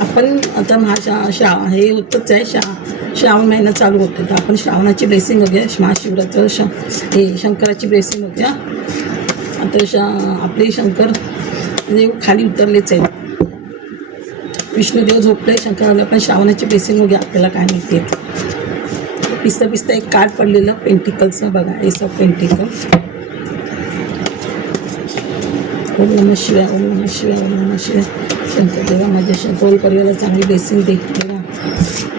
आपण आता हे होतच आहे श्रावण महिना चालू होतं, तर आपण श्रावणाची ब्लेसिंग वगैरे महाशिवरात्र हे शंकराची ब्लेसिंग होत्या. आता आपले शंकर देव खाली उतरलेच आहेत, विष्णुदेव झोपले, शंकराला पण श्रावणाची ब्लेसिंग वगैरे आपल्याला काय मिळते. पिस्ता एक कार्ड पडलेलं पेंटिकलचं बघा, एस ऑफ पेंटिकल. ओम नमः शिवाय, ओम नमः शिवाय, ओम नमः शिवाय. शंकर देवा माझ्या सोल परिवाराला चांगली ब्लेसिंग दे देवा.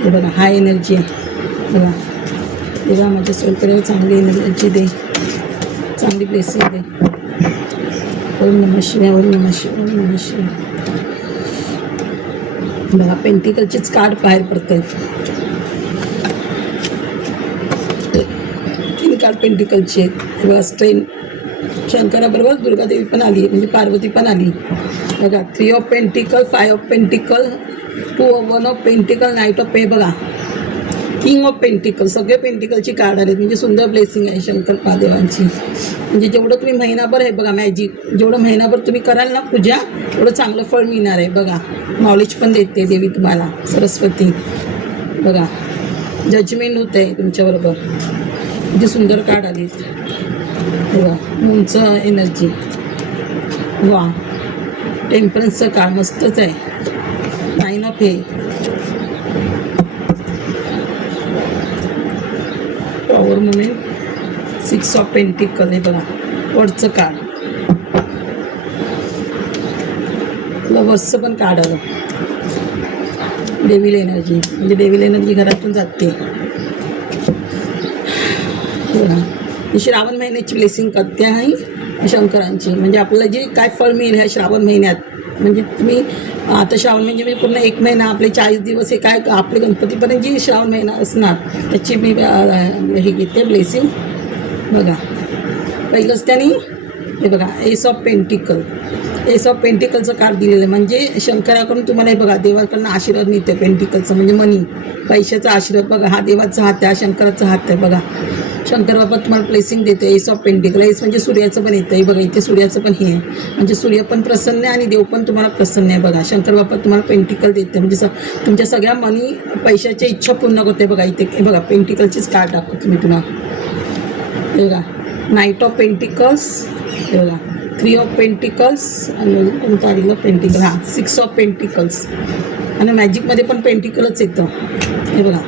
हे बघा हाय एनर्जी आहे बघा. देवा माझ्या सोल परिवाराला चांगली एनर्जी दे, चांगली ब्लेसिंग दे. ओम नमः शिवाय, ओम नमः शिवाय, ओम नमः शिवाय. बघा पेंटिकलचेच कार्ड बाहेर पडत आहेत. 3 कार्ड पेंटिकलचे आहेत बघा. स्ट्रेन शंकराबरोबर दुर्गादेवी पण आली, म्हणजे पार्वती पण आली बघा. 3 of pentacles, 5 of pentacles, 1 of pentacles, knight of पे बघा. किंग ऑफ पेंटिकल, सगळे पेंटिकलची कार्ड आले, म्हणजे सुंदर ब्लेसिंग आहे शंकर महादेवांची. म्हणजे जेवढं तुम्ही महिनाभर आहे बघा मॅजिक, जेवढं महिनाभर तुम्ही कराल ना पूजा, तेवढं चांगलं फळ मिळणार आहे बघा. नॉलेज पण देते देवी तुम्हाला, सरस्वती बघा. जजमेंट होत आहे तुमच्याबरोबर, किती सुंदर कार्ड आली बघा. मूनचं एनर्जी वा. टेम्परन्सचं कार्ड मस्तच आहे. 9 ऑफ हे पॉवर मुमेंट. 6 ऑफ पेंटिकल आहे बघा. वरचं कार्ड लवर्सचं पण कार्ड आलं. डेव्हिल एनर्जी, म्हणजे डेव्हिल एनर्जी घरातून जाते बघा. श्रावण महिन्याची ब्लेसिंग करते आहे शंकरांची, म्हणजे आपल्याला जे काय फळ मिळेल ह्या श्रावण महिन्यात. म्हणजे तुम्ही आता श्रावण म्हणजे पूर्ण 1 महिना, आपले 40 दिवस हे काय आपले गणपतीपर्यंत जी श्रावण महिना असणार त्याची मी हे घेते ब्लेसिंग बघा. पहिलंच त्यांनी हे बघा ace of pentacles. Ace of पेंटिकलचं कार्ड दिलेलं आहे, म्हणजे शंकराकडून तुम्हाला हे बघा देवाकडनं आशीर्वाद मिळते. पेंटिकलचं म्हणजे मनी, पैशाचा आशीर्वाद बघा. हा देवाचा हात आहे, हा शंकराचा हात आहे बघा. शंकर बाबा तुम्हाला ब्लेसिंग देते. S of pentacles. एस म्हणजे सूर्याचं पण येतं आहे बघा. इथे सूर्याचं पण हे आहे, म्हणजे सूर्य पण प्रसन्न आहे आणि देव पण तुम्हाला प्रसन्न आहे बघा. शंकर बाबा तुम्हाला पेंटिकल देते, म्हणजे तुमच्या सगळ्या मनी पैशाच्या इच्छा पूर्ण होते बघा. इथे हे बघा पेंटिकलचीच कार्ड टाकतो तुम्ही पुन्हा हे बघा. नाईट ऑफ पेंटिकल्स हे बघा. 3 ऑफ पेंटिकल्स आणि कोणतं आलेलं पेंटिकल, हां 6 ऑफ पेंटिकल्स. आणि मॅजिकमध्ये पण पेंटिकलच येतं हे बघा.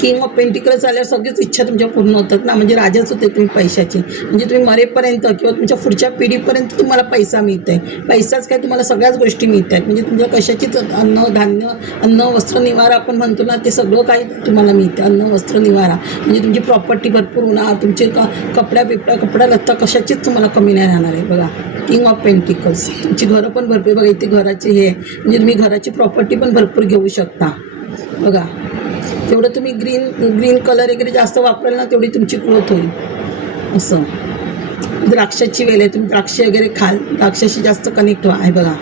किंग ऑफ पेंटिकल्स आल्यावर सगळीच इच्छा तुमच्या पूर्ण होतात ना, म्हणजे राजाच होते तुम्ही पैशाचे. म्हणजे तुम्ही मरेपर्यंत किंवा तुमच्या पुढच्या पिढीपर्यंत तुम्हाला पैसा मिळत आहे. पैसाच काय, तुम्हाला सगळ्याच गोष्टी मिळत आहेत. म्हणजे तुमच्या कशाचीच अन्न धान्य, अन्न वस्त्र निवारा आपण म्हणतो ना, ते सगळं काही तुम्हाला मिळतं. अन्न वस्त्र निवारा म्हणजे तुमची प्रॉपर्टी भरपूर होणार, तुमचे कपडा लत्ता कशाचीच तुम्हाला कमी नाही राहणार आहे बघा. King of pentacles. तुमची घरं पण भरपूर बघा. इथे घराचे हे म्हणजे तुम्ही घराची प्रॉपर्टी पण भरपूर घेऊ शकता बघा. तेवढं तुम्ही ग्रीन कलर वगैरे जास्त वापराल ना, तेवढी तुमची ग्रोथ होईल असं. द्राक्षाची वेल आहे, तुम्ही द्राक्ष वगैरे खाल, द्राक्षाशी जास्त कनेक्ट व्हा आहे बघा.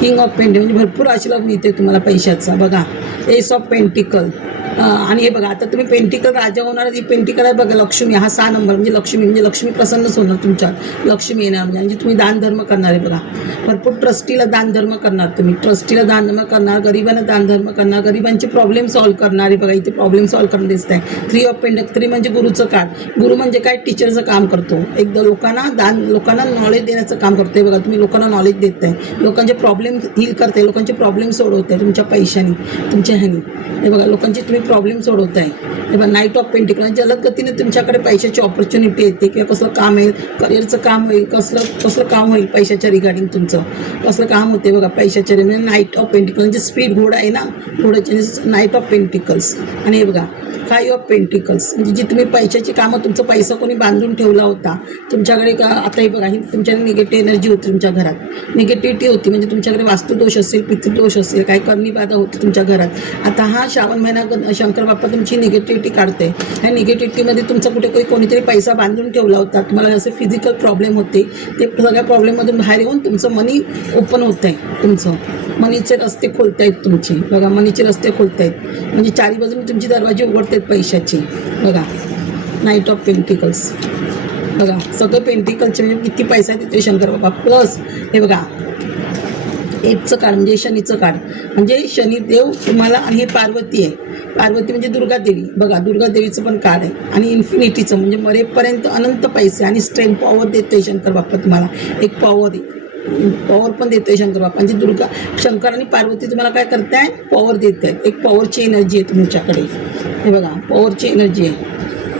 किंग ऑफ पेंटिकल म्हणजे भरपूर आशीर्वाद मिळते तुम्हाला पैशाचा बघा. Ace of pentacle. आणि हे बघा आता तुम्ही पेंटिकल राजा होणार. ही पेंटिकल आहे बघा लक्ष्मी. हा 6 नंबर म्हणजे लक्ष्मी, म्हणजे लक्ष्मी प्रसन्नच होणार तुमच्यावर. लक्ष्मी येणार म्हणजे तुम्ही दानधर्म करणार आहे बघा. भरपूर ट्रस्टीला दानधर्म करणार तुम्ही. ट्रस्टीला दानधर्म करणार, गरिबांना दानधर्म करणार, गरिबांचे प्रॉब्लेम सॉल्व्ह करणार आहे बघा. इथे प्रॉब्लेम सॉल्व्ह करून दिसत आहे. 3 ऑफ पेंटिकल. 3 म्हणजे गुरुचं कार्ड. गुरु म्हणजे काय, टीचरचं काम करतो. एकदा लोकांना नॉलेज देण्याचं काम करतोय बघा. तुम्ही लोकांना नॉलेज देत आहे, लोकांचे प्रॉब्लेम हील करताय, लोकांचे प्रॉब्लेम सोडवताय तुमच्या पैशाने, तुमच्या ह्यानी हे बघा. लोकांचे तुम्ही प्रॉब्लेम सोडवत आहे हे बघा. Night of pentacle. जलद गतीने तुमच्याकडे पैशाची ऑपॉर्च्युनिटी येते, किंवा कसलं काम येईल, करिअरचं काम होईल, कसलं काम होईल पैशाच्या रिगार्डिंग तुमचं कसलं काम होते बघा पैशाच्या रिगार्डिंग. नाईट ऑफ पेंटिकल म्हणजे स्पीड घोडा आहे ना, घोड्याचे नाईट ऑफ पेंटिकल्स. आणि हे बघा 5 ऑफ पेंटिकल्स म्हणजे जी तुम्ही पैशाची कामं, तुमचा पैसा कोणी बांधून ठेवला होता तुमच्याकडे का, आता हे बघा ही तुमच्याकडे निगेटिव्ह एनर्जी होती, तुमच्या घरात निगेटिव्हिटी होती, म्हणजे तुमच्याकडे वास्तुदोष असेल, पितृदोष असेल, काही कर्णीबाधा होती तुमच्या घरात. आता हा श्रावण महिना शंकर बाप्पा तुमची निगेटिव्हिटी काढते. ह्या निगेटिव्हिटीमध्ये तुमचा कोणीतरी पैसा बांधून ठेवला होता, तुम्हाला जसे फिजिकल प्रॉब्लेम होते, ते सगळ्या प्रॉब्लेममधून बाहेर येऊन तुमचं मनी ओपन होत आहे. तुमचं मनीचे रस्ते खोलत आहेत तुमचे बघा. मनीचे रस्ते खोलत आहेत म्हणजे 4 बाजूने तुमची दरवाजे उघडत आहेत पैशाचे बघा. नाईट ऑफ पेंटिकल्स बघा. सगळं पेंटिकलचे म्हणजे किती पैसा देते शंकर बाबा. प्लस हे बघा एटचं कार्ड म्हणजे शनीचं कार्ड, म्हणजे शनिदेव तुम्हाला, आणि हे पार्वती आहे. पार्वती म्हणजे दुर्गादेवी, बघा दुर्गादेवीचं पण कार्ड आहे. आणि इन्फिनिटीचं म्हणजे मरेपर्यंत अनंत पैसे आणि स्ट्रेंथ पॉवर देतोय शंकर बाप्पा तुम्हाला. एक पॉवर पण देतोय शंकर बाप्पा. म्हणजे शंकर आणि पार्वती तुम्हाला काय करताय, पॉवर देत आहेत. एक पॉवरची एनर्जी आहे तुमच्याकडे, हे बघा पॉवरची एनर्जी आहे.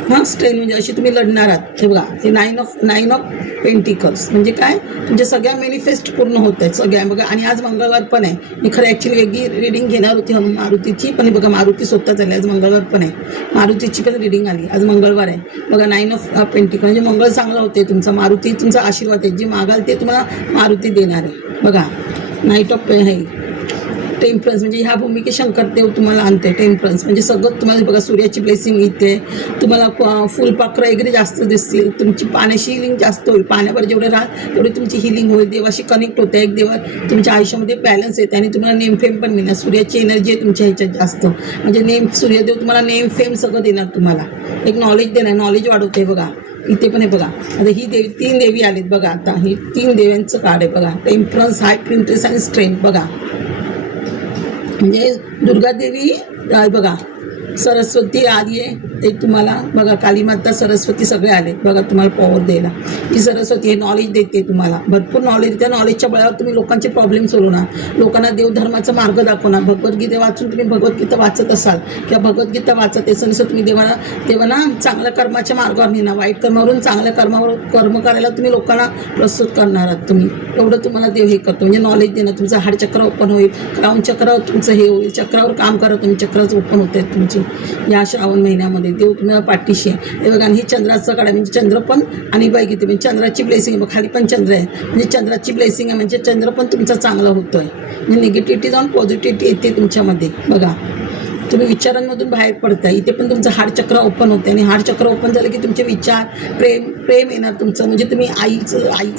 हां, स्ट्रेंथ म्हणजे अशी तुम्ही लढणार आहात. हे बघा, हे नाईन ऑफ पेंटिकल्स म्हणजे काय, तुमच्या सगळ्या मॅनिफेस्ट पूर्ण होत आहेत सगळ्या. बघा, आणि आज मंगळवार पण आहे. मी खरं ॲक्च्युली वेगळी रिडिंग घेणार होती मारुतीची, पण बघा मारुती स्वतः झाली. आज मंगळवार पण आहे, मारुतीची पण रिडिंग आली. आज मंगळवार आहे. बघा 9 ऑफ पेंटिकल म्हणजे मंगळ चांगलं होते तुमचा. मारुती तुमचा आशीर्वाद आहे. जे मागाल ते तुम्हाला मारुती देणार आहे. बघा नाईट ऑफ आहे. टेम्परन्स म्हणजे ह्या भूमिके शंकरदेव तुम्हाला आणते. टेम्परन्स म्हणजे सगळं तुम्हाला बघा, सूर्याची ब्लेसिंग इथे तुम्हाला. फुलपाखरं वगैरे जास्त दिसतील. तुमची पाण्याची हिलिंग जास्त होईल. पाण्यावर जेवढे राहाल तेवढी तुमची हिलिंग होईल. देवाशी कनेक्ट होते. एक देवा तुमच्या आयुष्यामध्ये बॅलन्स येते आणि तुम्हाला नेम फेम पण मिळणार. सूर्याची एनर्जी आहे तुमच्या ह्याच्यात जास्त, म्हणजे सूर्यदेव तुम्हाला नेम फेम सगळं देणार तुम्हाला. एक नॉलेज देणार, नॉलेज वाढवते. बघा इथे पण आहे बघा. आता ही देवी, 3 देवी आलीत बघा. आता ही 3 देव्यांचं कार्ड आहे बघा. टेम्परन्स, हाय प्रिंटेस आणि स्ट्रेंथ. बघा म्हणजे दुर्गादेवी बघा, सरस्वती आली आहे ते तुम्हाला. बघा कालीमाता, सरस्वती सगळे आले बघा तुम्हाला पॉवर द्यायला. ही सरस्वती हे नॉलेज देते तुम्हाला, भरपूर नॉलेज. त्या नॉलेजच्या बळावर तुम्ही लोकांचे प्रॉब्लेम सोडवणार, लोकांना देवधर्माचा मार्ग दाखवणार. भगवद्गीता वाचून तुम्ही भगवद्गीता वाचत असाल किंवा भगवद्गीता वाचत असेल, तुम्ही देवाना चांगल्या कर्माच्या मार्गावर नेणार. वाईट कर्मावरून चांगल्या कर्म करायला तुम्ही लोकांना प्रस्तुत करणार आहात तुम्ही. एवढं तुम्हाला देव हे करतो, म्हणजे नॉलेज देणं. तुमचं हार्टचक्र ओपन होईल, क्राऊन चक्र तुमचं हे होईल. चक्रावर काम करा तुम्ही, चक्रच ओपन होत आहेत तुमची या श्रावण महिन्यामध्ये. देव तुम्हाला पाठीशी आहे. हे बघा, आणि हे चंद्राचं काढा म्हणजे चंद्र पण आणि बघितले म्हणजे चंद्राची ब्लेसिंग आहे. खाली पण चंद्र आहे म्हणजे चंद्राची ब्लेसिंग आहे. म्हणजे चंद्र पण तुमचा चांगला होतो आहे. म्हणजे निगेटिव्हिटी जाऊन पॉझिटिव्हिटी येते तुमच्यामध्ये. बघा तुम्ही विचारांमधून बाहेर पडताय. इथे पण तुमचं हार्ट चक्र ओपन होते आणि हार्ट चक्र ओपन झालं की तुमचे विचार, प्रेम येणार तुमचं. म्हणजे तुम्ही आई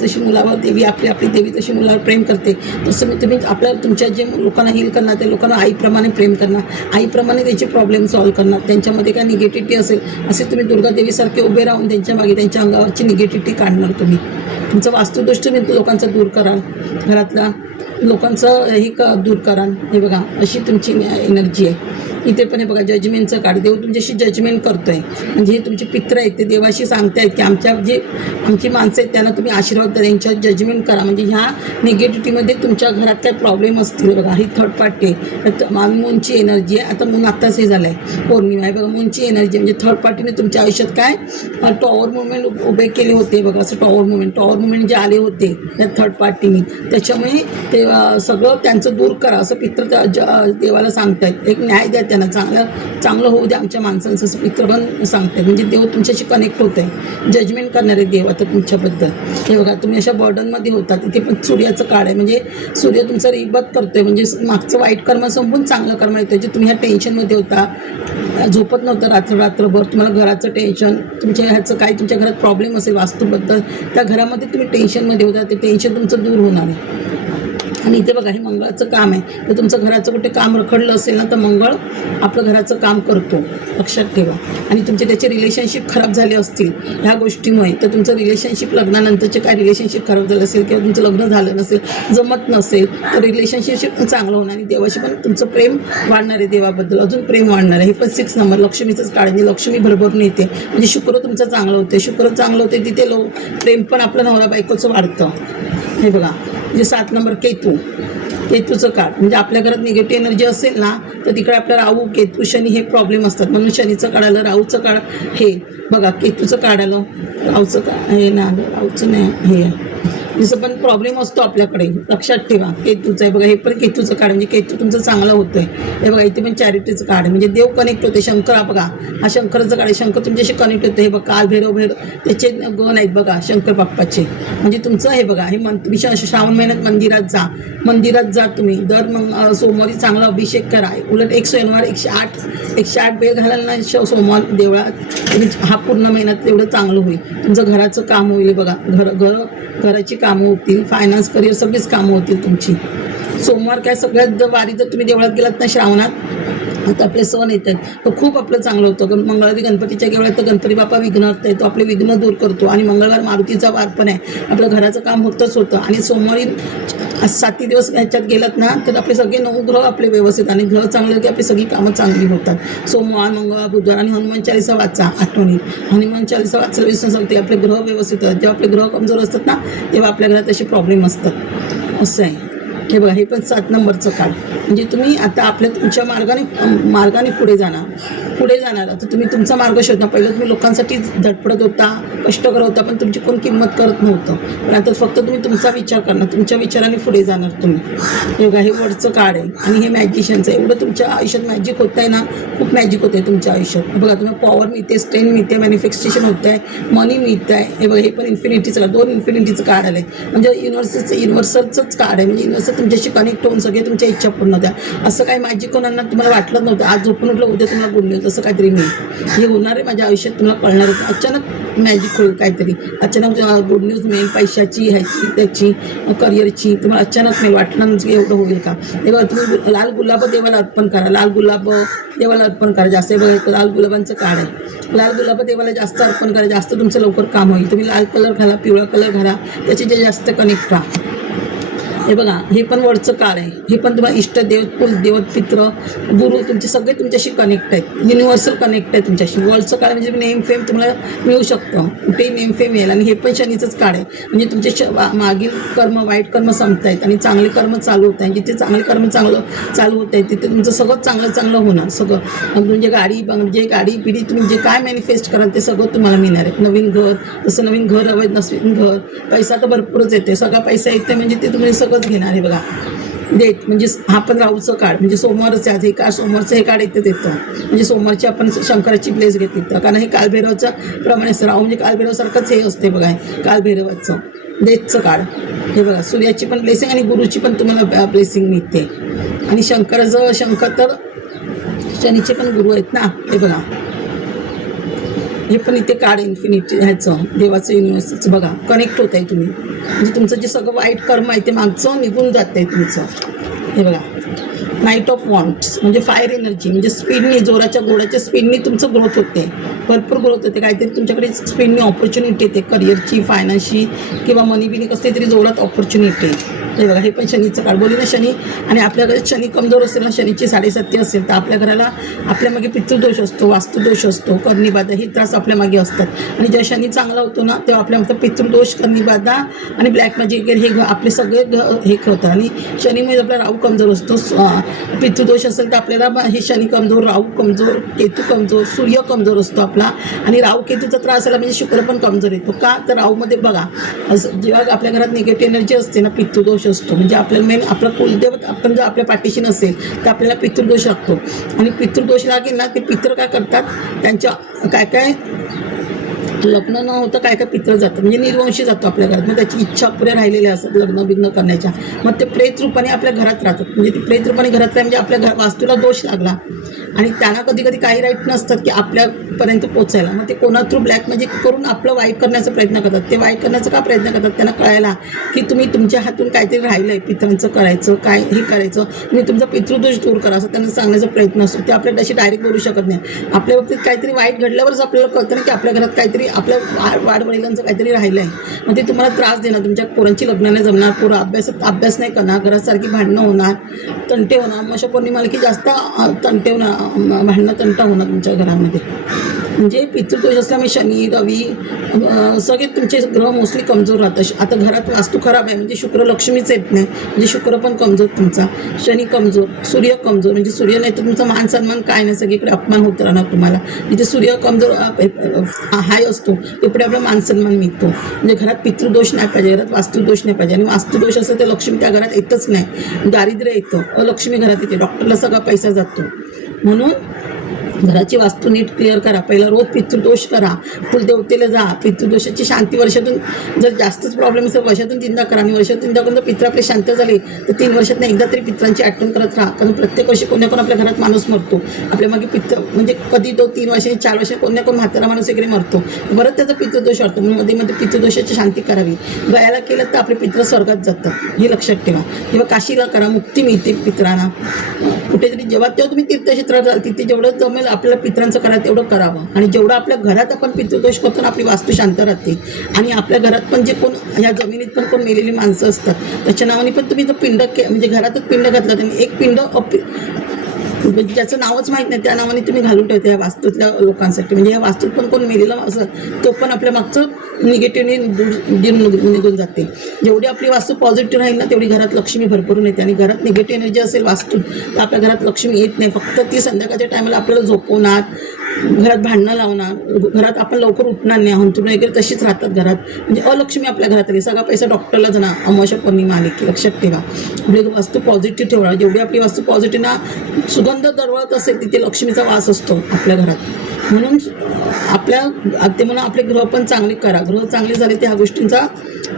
जशी मुलावर देवी आपली देवी तशी मुलावर प्रेम करते, तसं मी तुम्ही तुमच्या जे लोकांना हील करणार ते लोकांना आईप्रमाणे प्रेम करणार, आईप्रमाणे त्यांचे प्रॉब्लेम सॉल्व्ह करणार. त्यांच्यामध्ये काय निगेटिव्हिटी असेल असे तुम्ही दुर्गादेवीसारखे उभे राहून त्यांच्या मागे त्यांच्या अंगावरची निगेटिव्हिटी काढणार तुम्ही. तुमचं वास्तुदोष तुम्ही लोकांचं दूर कराल, घरातला लोकांचं हे दूर कराल. हे बघा अशी तुमची एनर्जी आहे. इथे पण हे बघा जजमेंटचं कार्ड. देव तुमच्याशी जजमेंट करतो आहे. म्हणजे हे तुमचे पित्र आहेत ते देवाशी सांगतायत की आमची माणसं आहेत त्यांना तुम्ही आशीर्वाद द्या, यांच्यावर जजमेंट करा. म्हणजे ह्या निगेटिव्हिटीमध्ये तुमच्या घरात काय प्रॉब्लेम असतील बघा. ही थर्ड पार्टी आहे. मूनची एनर्जी आहे. आता मून आत्ताच हे झालं आहे, पौर्णिमा आहे बघा. मूनची एनर्जी म्हणजे थर्ड पार्टीने तुमच्या आयुष्यात काय टॉवर मुवमेंट उभे केले होते बघा. असं टॉवर मुवमेंट जे आले होते त्या थर्ड पार्टीने, त्याच्यामुळे ते सगळं त्यांचं दूर करा असं पित्र देवाला सांगतायत. एक न्याय द्या त्यांना, चांगलं होऊ द्या आमच्या माणसांचं असं पित्र पण सांगतात. म्हणजे देव तुमच्याशी कनेक्ट होत आहे, जजमेंट करणारे देव आता तुमच्याबद्दल. हे बघा तुम्ही अशा बर्डनमध्ये होता. तिथे पण सूर्याचं काळ आहे. म्हणजे सूर्य तुमचं रिबत करतोय. म्हणजे मागचं वाईट कर्म संपून चांगलं कर्म येतं. जे तुम्ही ह्या टेन्शनमध्ये होता, झोपत नव्हतं रात्रभर, तुम्हाला घराचं टेन्शन, तुमच्या ह्याचं काही तुमच्या घरात प्रॉब्लेम असेल वास्तूबद्दल, त्या घरामध्ये तुम्ही टेन्शनमध्ये होता, ते टेन्शन तुमचं दूर होणार आहे. आणि इथे बघा हे मंगळाचं काम आहे. तर तुमचं घराचं कुठे काम रखडलं असेल ना तर मंगळ आपलं घराचं काम करतो, लक्षात ठेवा. आणि तुमचे त्याचे रिलेशनशिप खराब झाले असतील ह्या गोष्टीमुळे, तर तुमचं रिलेशनशिप लग्नानंतरचे काय रिलेशनशिप खराब झालं असेल किंवा तुमचं लग्न झालं नसेल, जमत नसेल, तर रिलेशनशिप पण चांगलं होणार आणि देवाशी पण तुमचं प्रेम वाढणार आहे. देवाबद्दल अजून प्रेम वाढणार आहे. हे पण 6 नंबर लक्ष्मीचंच काळ, म्हणजे लक्ष्मी भरभरून येते. म्हणजे शुक्र तुमचं चांगलं होते. शुक्र चांगलं होते तिथे प्रेम पण आपलं नवरा बायकोचं वाढतं. हे बघा म्हणजे 7 नंबर केतूचं काळ. म्हणजे आपल्या घरात निगेटिव्ह एनर्जी असेल ना तर तिकडे आपल्या राहू, केतू, शनी हे प्रॉब्लेम असतात. म्हणून शनीचं काळ आलं, राहूचं काळ हे बघा, केतूचं काळ आलं, राहूचं काळ हे ना आलं, राहूचं नाही हे जसं पण प्रॉब्लेम असतो आपल्याकडे, लक्षात ठेवा. केतूचं आहे बघा, हे पण केतूचं काढ म्हणजे केतू तुमचं चांगलं होतं आहे. हे बघा इथे पण चॅरिटीचं काढ म्हणजे देव कनेक्ट होते. शंकर बघा हा शंकराचं काढ आहे. शंकर तुमच्याशी कनेक्ट होतं. हे बघा काल भैरव त्याचे गण आहेत बघा शंकर बाप्पाचे. म्हणजे तुमचं हे बघा हे तुम्ही श्रावण महिन्यात मंदिरात जा तुम्ही. दर सोमवारी चांगला अभिषेक करा. उलट 108 बेल घालायला ना सोमवार देवळात तुम्ही हा पूर्ण महिन्यात तेवढं चांगलं होईल. तुमचं घराचं काम होईल बघा. घराची कामं होतील, फायनान्स, करिअर सगळीच कामं होतील तुमची. सोमवार काय सगळ्यात वारी जर तुम्ही देवळात गेलात ना श्रावणात आता आपले सण येत आहेत तर खूप आपलं चांगलं होतं. मंगळवारी गणपतीच्या वेळेत तर गणपती बाप्पा विघ्नहर्ता आहे, तो आपले विघ्न दूर करतो. आणि मंगळवार मारुतीचा वार पण आहे, आपलं घराचं काम होतंच होतं. आणि सोमवारी 7 दिवस ह्याच्यात गेलात ना तर आपले सगळे 9 ग्रह आपले व्यवस्थित, आणि ग्रह चांगले की आपली सगळी कामं चांगली होतात. सोमवार, मंगळवार, बुधवार. आणि हनुमान चालीसा वाचा आठवणी, हनुमान चालीसा वाचलं विसरून सांगते आपले ग्रह व्यवस्थित होतात. जेव्हा आपले ग्रह कमजोर असतात ना तेव्हा आपल्या घरात असे प्रॉब्लेम असतात. असं आहे. हे बघा, हे पण 7 नंबरचं कार्ड. म्हणजे तुम्ही आता आपल्या तुमच्या मार्गाने पुढे जाणार. आता तुम्ही तुमचा मार्ग शोधणार. पहिलं तुम्ही लोकांसाठी धडपडत होता, कष्ट करत होता, पण तुमची कोण किंमत करत नव्हतं. पण आता फक्त तुम्ही तुमचा विचार करणार, तुमच्या विचाराने पुढे जाणार तुम्ही. हे बघा, हे वरचं कार्ड आहे. आणि हे मॅजिशियनचं आहे. एवढं तुमच्या आयुष्यात मॅजिक होत आहे ना, खूप मॅजिक होतं आहे तुमच्या आयुष्यात. बघा, तुम्हाला पॉवर मिळते, स्ट्रेंथ मिळते, मॅनिफेस्टेशन होत आहे, मनी मिळतं आहे. हे बघा, हे पण इन्फिनिटीचं 2 इन्फिनिटीचं कार्ड आलं आहे. म्हणजे युनिव्हर्सलचंच कार्ड आहे. म्हणजे युनिव्हर्सल तुमच्याशी कनेक्ट होऊन सगळे तुमच्या इच्छा पूर्ण द्या. असं काही मॅजिक होणार ना तुम्हाला वाटलं नव्हतं. आज झोपून उठलं, उद्या तुम्हाला गुड न्यूज असं काहीतरी मिळेल. हे होणार आहे माझ्या आयुष्यात, तुम्हाला कळणार आहे. अचानक मॅजिक होईल काहीतरी, अचानक गुड न्यूज मिळेल, पैशाची, ह्याची त्याची, करिअरची. तुम्हाला अचानक मिळेल, वाटलं म्हणजे एवढं होईल का. तेव्हा तुम्ही लाल गुलाब देवाला अर्पण करा, लाल गुलाब देवाला अर्पण करा जास्त. बघा, लाल गुलाबांचं कार्ड आहे. लाल गुलाब देवाला जास्त अर्पण करा, जास्त तुमचं लवकर काम होईल. तुम्ही लाल कलर घाला, पिवळा कलर घाला, त्याचे जे जास्त कनेक्ट राहा. हे बघा, हे पण वरचं कार्ड आहे. हे पण तुम्हाला इष्टदेव, कुलदेवत, पित्र, गुरु तुमचे सगळे तुमच्याशी कनेक्ट आहेत. युनिव्हर्सल कनेक्ट आहे तुमच्याशी. वरचं कार्ड म्हणजे नेम फेम तुम्हाला मिळू शकतं, कुठेही नेम फेम येईल. आणि हे पण शनीचंच कार्ड आहे. म्हणजे तुमचे मागील कर्म, वाईट कर्म संपत आहेत आणि चांगले कर्म चालू होत आहेत. जिथे चांगले कर्म चालू होत आहेत तिथे तुमचं सगळं चांगलं होणार. सगळं म्हणजे गाडी पिढी तुम्ही जे काय मॅनिफेस्ट कराल ते सगळं तुम्हाला मिळणार आहे. नवीन घर, जसं नवीन घर हवं, नवीन घर, पैसा तर भरपूरच येते, सगळा पैसा येते. म्हणजे ते तुम्ही सगळंच घेणार आहे. बघा, डेट म्हणजे हा पण राहूचं कार्ड, म्हणजे सोमवारच आहे. हे कार्ड सोमवारचं, हे कार्ड इथं येतं. म्हणजे सोमवारची आपण शंकराची प्लेस घेतली तर, कारण हे कालभैरवाचं प्रमाणे असतं. राहू म्हणजे कालभैरवासारखंच हे असते. बघा, कालभैरवाचं डेटचं कार्ड. हे बघा, सूर्याची पण ब्लेसिंग आणि गुरुची पण तुम्हाला ब्लेसिंग मिळते. आणि शंकर तर शनीचे पण गुरु आहेत ना. हे बघा, हे पण इथे कार्ड इन्फिनिटी ह्याचं देवाचं, युनिव्हर्सचं. बघा, कनेक्ट होत आहे तुम्ही. म्हणजे तुमचं जे सगळं वाईट कर्म आहे ते मागचं निघून जात आहे तुमचं. हे बघा, नाईट ऑफ वॉन्ट्स म्हणजे फायर एनर्जी, म्हणजे स्पीडनी, जोराच्या घोड्याच्या स्पीडनी तुमचं ग्रोथ होते, भरपूर ग्रोथ होते. काहीतरी तुमच्याकडे स्पीडनी ऑपॉर्च्युनिटी येते, करिअरची, फायनान्सची किंवा मनी बिनी कसली तरी जोरात ऑपॉर्च्युनिटी. हे बघा, हे पण शनीचं कार्ड. बोली ना शनी, आणि आपल्याकडे शनी कमजोर असेल ना, शनीची 7.5 असेल तर आपल्या घराला आपल्यामागे पितृदोष असतो, वास्तुदोष असतो, कर्णिबाधा, हे त्रास आपल्यामागे असतात. आणि जेव्हा शनी चांगला होतो ना तेव्हा आपल्या पितृदोष, कर्णिबाधा आणि ब्लॅक मॅजिक हे आपले सगळे हे होतात. आणि शनीमुळे आपला राहू कमजोर असतो. पितृदोष असेल तर आपल्याला हे शनी कमजोर, राहू कमजोर, केतू कमजोर, सूर्य कमजोर असतो आपला. आणि राहू केतूचा त्रास आला म्हणजे शुक्र पण कमजोर येतो. का तर राहूमध्ये बघा, असं जेव्हा आपल्या घरात निगेटिव्ह एनर्जी असते ना, पितृदोष असतो. म्हणजे आपल्याला मेन आपला कुलदेवत आपण जर आपल्या पाठीशी नसेल तर आपल्याला पितृदोष लागतो. आणि पितृदोष लागेल ना, ते पितृ काय करतात, त्यांच्या काय लग्न न होतं काय पितृ जातं, म्हणजे निर्वंशी जातो आपल्या घरात. मग त्याची इच्छा पुऱ्या राहिलेल्या असतात लग्न बिग्न करण्याच्या. मग ते प्रेतरूपाने आपल्या घरात राहतात. म्हणजे ते प्रेतरूपाने घरात राहते म्हणजे आपल्या वास्तूला दोष लागला. आणि त्यांना कधी कधी काही राईट नसतात की आपल्यापर्यंत पोचायला. मग ते कोणा थ्रू ब्लॅक मॅजिक करून आपलं वाईट करण्याचा प्रयत्न करतात. ते वाईट करण्याचा का प्रयत्न करतात, त्यांना कळायला की तुम्ही तुमच्या हातून काहीतरी राहिलं आहे, पितरांचं करायचं, काय हे करायचं, तुम्ही तुमचा पितृदोष दूर करा असं त्यांना सांगण्याचा प्रयत्न असतो. ते आपल्याला तशी डायरेक्ट बोलू शकत नाही. आपल्या बाबतीत काहीतरी वाईट घडल्यावरच आपल्याला कळतं ना की आपल्या घरात काहीतरी आपल्या वाडवडिलांचं काहीतरी राहिलं आहे. मग ते तुम्हाला त्रास देणार, तुमच्या पोरांची लग्न नाही जमणार, पोरं अभ्यास नाही करणार, घरासारखी भांडणं होणार, तंटे होणार. मशा पौर्णिमाला की जास्त तंटे होणार, भांडणं तंटा होणार तुमच्या घरामध्ये. म्हणजे पितृदोष असल्यामुळे शनी, रवी सगळे तुमचे ग्रह मोस्टली कमजोर राहतात. आता घरात वास्तू खराब आहे म्हणजे शुक्र लक्ष्मीच येत नाही, म्हणजे शुक्र पण कमजोर तुमचा, शनी कमजोर, सूर्य कमजोर. म्हणजे सूर्य नाही तर तुमचा मान सन्मान काय नाही, सगळीकडे अपमान होत राहणार तुम्हाला. जिथे सूर्य कमजोर हाय असतो तेवढे आपला मान सन्मान मिळतो. म्हणजे घरात पितृदोष नाही पाहिजे, घरात वास्तुदोष नाही पाहिजे. आणि वास्तुदोष असेल तर लक्ष्मी त्या घरात येतच नाही, दारिद्र्य येतं, लक्ष्मी घरात येते, डॉक्टरला सगळा पैसा जातो. म्हणून घराची वास्तू नीट क्लिअर करा. पहिला रोज पितृदोष करा, कुलदेवतेला जा, पितृदोषाची शांती वर्षातून जर जास्तच प्रॉब्लेम असेल वर्षातून 3दा करा. आणि वर्षातून 3दा करून जर पित्र आपले शांत झाले तर 3 वर्षातून एकदा तरी पित्रांची आठवण करत राहा. कारण प्रत्येक वर्षी कोण ना कोण आपल्या घरात माणूस मरतो. आपल्या मागे पित्र म्हणजे कधी तो 3 वर्षांनी 4 वर्षांनी कोण ना कोण म्हातारा माणूस वगैरे मरतो. बरंच त्याचा पितृदोष वाटतो. म्हणून मध्ये मध्ये पितृदोषाची शांती करावी. गयाला केलं तर आपले पित्र स्वर्गात जातात, हे लक्षात ठेवा. किंवा काशीला करा, मुक्ती मिळते पित्रांना. कुठेतरी जेव्हा तुम्ही तीर्थक्षेत्रात जाल तिथे जेवढं जमेल आपल्याला पित्रांचं करा तेवढं करावं. आणि जेवढं आपल्या घरात आपण पितृदोष करतो ना आपली वास्तू शांत राहते. आणि आपल्या घरात पण जे कोण ह्या जमिनीत पण कोण मेलेली माणसं असतात त्याच्या नावाने पण तुम्ही जर पिंड म्हणजे घरातच पिंड घातलं तर एक पिंड ज्याचं नावच माहीत नाही त्या नावाने तुम्ही घालून ठेवता ह्या वास्तूतल्या लोकांसाठी. म्हणजे ह्या वास्तूत पण कोण मेलेला असं तो पण आपल्या मागचं निगेटिव्हने निघून जाते. जेवढी आपली वास्तू पॉझिटिव्ह राहील ना तेवढी घरात लक्ष्मी भरभरून येते. आणि घरात निगेटिव्ह एनर्जी असेल वास्तू तर आपल्या घरात लक्ष्मी येत नाही. फक्त ती संध्याकाळच्या टायमाला आपल्याला झोपवणार, घरात भांडणं लावणार, घरात आपण लवकर उठणार नाही, हंतरून वगैरे तशीच राहतात घरात. म्हणजे अलक्ष्मी आपल्या घरात आली. सगळा पैसा डॉक्टरला जाणार. अमावस्या पौर्णिमा आली की लक्षात ठेवा. आपली वास्तू पॉझिटिव्ह ठेवा. जेवढी आपली वास्तू पॉझिटिव्ह ना सुगंध दरवळत असेल तिथे लक्ष्मीचा वास असतो आपल्या घरात. म्हणून ते म्हणून आपले ग्रह पण चांगले करा. ग्रह चांगले झाले त्या ह्या गोष्टींचा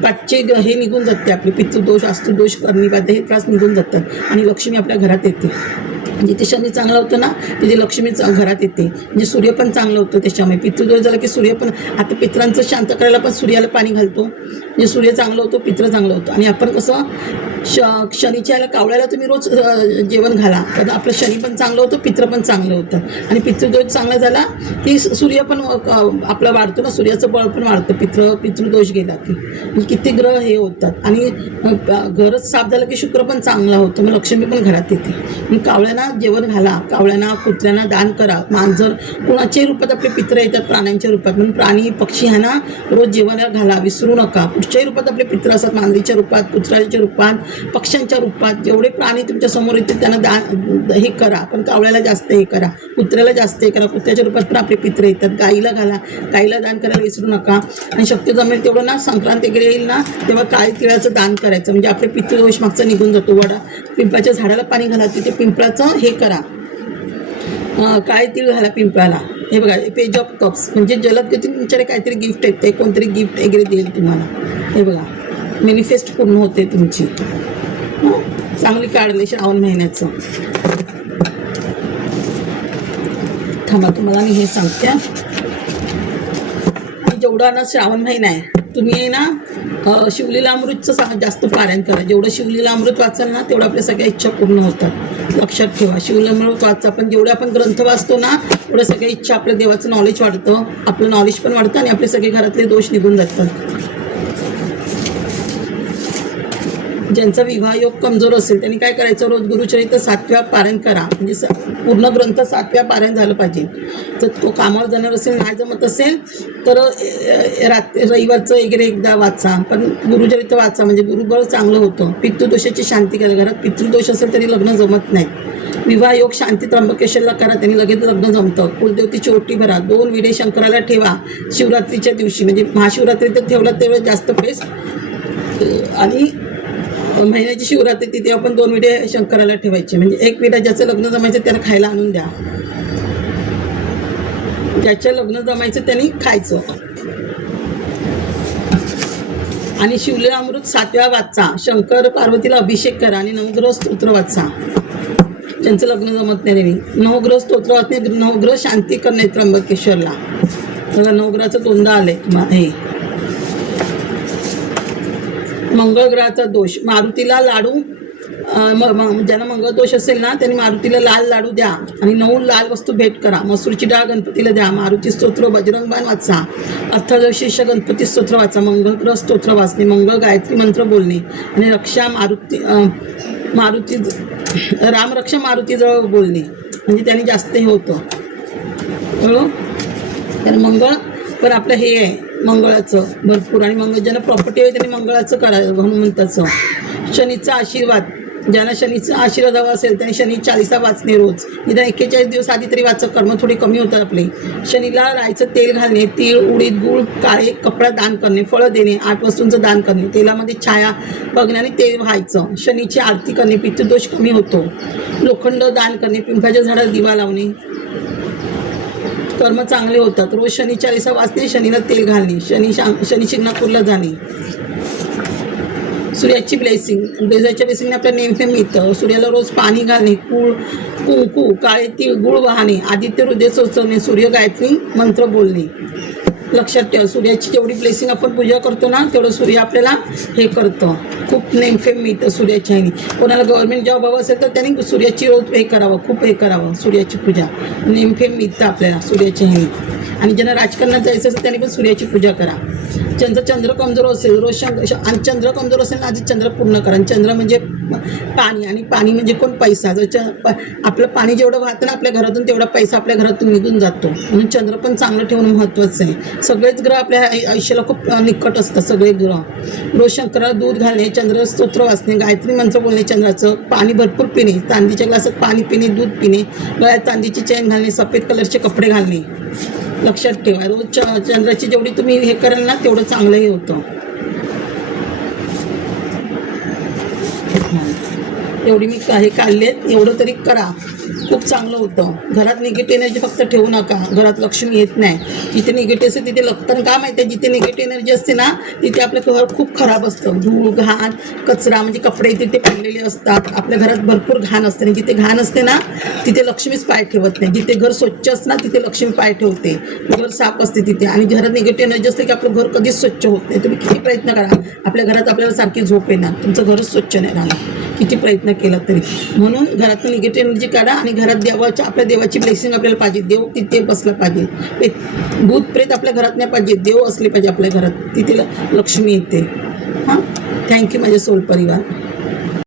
पाठचे हे निघून जाते. आपले पितृदोष, अस्तुदोष, कर्णीबाधा हे त्रास निघून जातात आणि लक्ष्मी आपल्या घरात येते. जिथे शनी चांगला होतं ना तिथे लक्ष्मी घरात येते. म्हणजे सूर्य पण चांगलं होतं त्याच्यामुळे. पितृदोष झाला की सूर्य पण आता पित्रांचं शांत करायला पण सूर्याला पाणी घालतो. म्हणजे सूर्य चांगलं होतो, पित्र चांगलं होतं. आणि आपण कसं शनीच्या कावळ्याला तुम्ही रोज जेवण घाला तर आपलं शनी पण चांगलं होतं, पित्र पण चांगलं होतं. आणि पितृदोष चांगला झाला की सूर्य पण आपला वाढतो ना, सूर्याचं बळ पण वाढतं. पितृदोष गेला की म्हणजे किती ग्रह हे होतात. आणि घरच साफ झालं की शुक्र पण चांगला होतो, मग लक्ष्मी पण घरात येते. मग कावळ्यांना जेवण घाला, कावळ्यांना कुत्र्यांना दान करा. मांजर कोणाच्याही रूपात आपले पित्र येतात, प्राण्यांच्या रूपात. म्हणून प्राणी पक्षी ह्यांना रोज जेवणाला घाला, विसरू नका. कुठच्याही रूपात आपले पित्र असतात, मांजरीच्या रूपात, कुत्र्याच्या रूपात, पक्ष्यांच्या रूपात. जेवढे प्राणी तुमच्या समोर येते त्यांना दान हे करा. पण कावळ्याला जास्त हे करा, कुत्र्याला जास्त हे करा. कुत्र्याच्या रूपात पण आपले पित्र येतात. गाईला घाला, गाईला दान करायला विसरू नका. आणि शक्य जमेल तेवढं ना संक्रांत वगैरे येईल ना तेव्हा काळी तिळाचं दान करायचं. म्हणजे आपले पितृदोष मागचा निघून जातो. वडा पिंपळाच्या झाडाला पाणी घाला, तिथे पिंपळाचं हे करा, काळे तीळ घाला पिंपळाला. हे बघा पेज ऑफ कप्स म्हणजे जलदगती तुमच्याकडे काहीतरी गिफ्ट येते, कोणतरी गिफ्ट वगैरे देईल तुम्हाला. हे बघा मॅनिफेस्ट पूर्ण होते तुमची. चांगली काढले श्रावण महिन्याचं. थांबा तुम्हाला मी हे सांगते. आणि जेवढा ना श्रावण महिना आहे तुम्ही आहे ना शिवलीला अमृतचं जास्त पारायण करा. जेवढं शिवलीला अमृत वाचाल ना तेवढं आपल्या सगळ्या इच्छा पूर्ण होतात. लक्षात ठेवा. शिवलीला अमृत वाचा. पण जेवढे आपण ग्रंथ वाचतो ना तेवढं सगळ्या इच्छा आपल्या देवाचं नॉलेज वाढतं, आपलं नॉलेज पण वाढतं आणि आपले सगळे घरातले दोष निघून जातात. ज्यांचा विवाहयोग कमजोर असेल त्यांनी काय करायचं, रोज गुरुचरित्र 7व्या पारायण करा. म्हणजे पूर्ण ग्रंथ 7व्या पारायण झालं पाहिजे. तर तो कामावर जाणार असेल, नाही जमत असेल तर रविवारचं वगैरे एकदा वाचा. पण गुरुचरित्र वाचा म्हणजे गुरुबळ चांगलं होतं. पितृदोषाची शांती करा. घरात पितृदोष असेल तरी लग्न जमत नाही. विवाहयोग शांती त्र्यंबकेश्वरला करा, त्यांनी लगेच लग्न जमतं. कुलदेवतीची ओटी भरा. 2 विडे शंकराला ठेवा शिवरात्रीच्या दिवशी. म्हणजे महाशिवरात्री तर ठेवलं तेवढं जास्त बेस्ट. आणि महिन्याची शिवरात्री तिथे आपण 2 विडे शंकराला ठेवायचे. म्हणजे एक विडा ज्याचं लग्न जमायचं त्याला खायला आणून द्या. ज्याच्या लग्न जमायचं त्यांनी खायचं. आणि शिवलीला अमृत 7व्या वाचा. शंकर पार्वतीला अभिषेक करा आणि नवग्रह स्तोत्र वाचा. ज्यांचं लग्न जमत नाही त्यांनी नवग्रह स्तोत्र वाचणे. नवग्रह शांती करणे त्र्यंबकेश्वरला. नवग्रहाचं 2दा आलंय हे. मंगळ ग्रहाचा दोष. मारुतीला लाडू, ज्यांना मंगळ दोष असेल ना त्यांनी मारुतीला लाल लाडू द्या आणि 9 लाल वस्तू भेट करा. मसूरची डाळ गणपतीला द्या. मारुती स्तोत्र, बजरंग बाण वाचा. अर्थदर्शीष गणपती स्तोत्र वाचा. मंगळग्रह स्तोत्र वाचणे. मंगळ गायत्री मंत्र बोलणे. आणि रक्षा मारुती रामरक्षा मारुतीजवळ बोलणे. म्हणजे त्याने जास्त हे होतं. तर मंगळ पण आपलं हे आहे मंगळाचं भरपूर. आणि ज्यांना प्रॉपर्टी आहे त्यांनी मंगळाचं करा. हनुमंताचं. शनीचा आशीर्वाद. ज्यांना शनीचा आशीर्वाद हवा असेल त्यांनी शनी 40 वाचणे रोज. निदान 41 दिवस आधी तरी वाचा. कर्म थोडे कमी होतात आपले. शनीला राईचं तेल घालणे. तीळ, उडीद, गूळ, काळे कपडा दान करणे. फळं देणे. 8 वस्तूंचं दान करणे. तेलामध्ये छाया बघणे आणि तेल व्हायचं. शनीची आरती करणे. पितृदोष कमी होतो. लोखंड दान करणे. पिंपळाच्या झाडाला दिवा लावणे. कर्म चांगले होतात. रोज शनी 40 वाजते, शनीला तेल घालणे, शनी शिंगणापूरला जाणे. सूर्याची ब्लेसिंग, सूर्याच्या ब्लेसिंगने आपल्याला नेमफेम मिळतं. सूर्याला रोज पाणी घालणे, कुंकू, काळे तीळ, गुळ वाहणे, आदित्य हृदय सोचवणे, सूर्य गायत्री मंत्र बोलणे. लक्षात ठेवा, सूर्याची जेवढी ब्लेसिंग आपण पूजा करतो ना तेवढं सूर्य आपल्याला हे करतं. खूप नेमफेम मिळतं सूर्याच्या ह्यानी. कोणाला गव्हर्नमेंट जॉब हवं असेल तर त्यांनी सूर्याची रोज हे करावं, खूप हे करावं सूर्याची पूजा. नेमफेम मिळतं आपल्याला सूर्याच्या ह्यानी. आणि ज्यांना राजकारणात जायचं असेल त्यांनी पण सूर्याची पूजा करा. ज्यांचं चंद्र कमजोर असेल रोज आणि चंद्र कमजोर असेल ना आधी चंद्र पूर्ण करा. चंद्र म्हणजे पाणी, आणि पाणी म्हणजे कोण पैसा. जर आपलं पाणी जेवढं वाहतं ना आपल्या घरातून तेवढा पैसा आपल्या घरातून निघून जातो. म्हणून चंद्र पण चांगलं ठेवणं महत्त्वाचं आहे. सगळेच ग्रह आपल्या आयुष्याला खूप निकट असतात, सगळे ग्रह. रोज शंकराला दूध घालणे, चंद्र स्तोत्र वाचणे, गायत्री मंत्र बोलणे, चंद्राचं पाणी भरपूर पिणे, चांदीच्या ग्लासात पाणी पिणे, दूध पिणे, गळ्यात चांदीची चेन घालणे, सफेद कलरचे कपडे घालणे. लक्षात ठेवा, रोज चंद्राची जेवढी तुम्ही हे कराल ना तेवढं चांगलंही होतं. एवढी मी हे काढलेत, एवढं तरी करा, खूप चांगलं होतं. घरात निगेटिव्ह एनर्जी फक्त ठेवू नका, घरात लक्ष्मी येत नाही. जिथे निगेटिव्ह असते तिथे तर का माहिती आहे, जिथे निगेटिव्ह एनर्जी असते ना तिथे आपलं घर खूप खराब असतं. धूळ घाण कचरा म्हणजे कपडे तिथे पडलेले असतात, आपल्या घरात भरपूर घाण असते. आणि जिथे घाण असते ना तिथे लक्ष्मीच पाय ठेवत नाही. जिथे घर स्वच्छ असतं ना तिथे लक्ष्मी पाय ठेवते, घर साफ असते तिथे. आणि घरात निगेटिव्ह एनर्जी असते की आपलं घर कधीच स्वच्छ होत नाही. तुम्ही किती प्रयत्न करा, आपल्या घरात आपल्याला सारखी झोप येणार, तुमचं घरच स्वच्छ नाही राहणार किती प्रयत्न केला तरी. म्हणून घरातून निगेटिव्ह एनर्जी काढा. आणि घरात आपल्या देवाची ब्लेसिंग आपल्याला पाहिजे, देव तिथे बसला पाहिजे. भूत प्रेत आपल्या घरात नाही पाहिजे, देव असले पाहिजे आपल्या घरात, तिथे लक्ष्मी येते. हां, थँक्यू माझे सोल परिवार.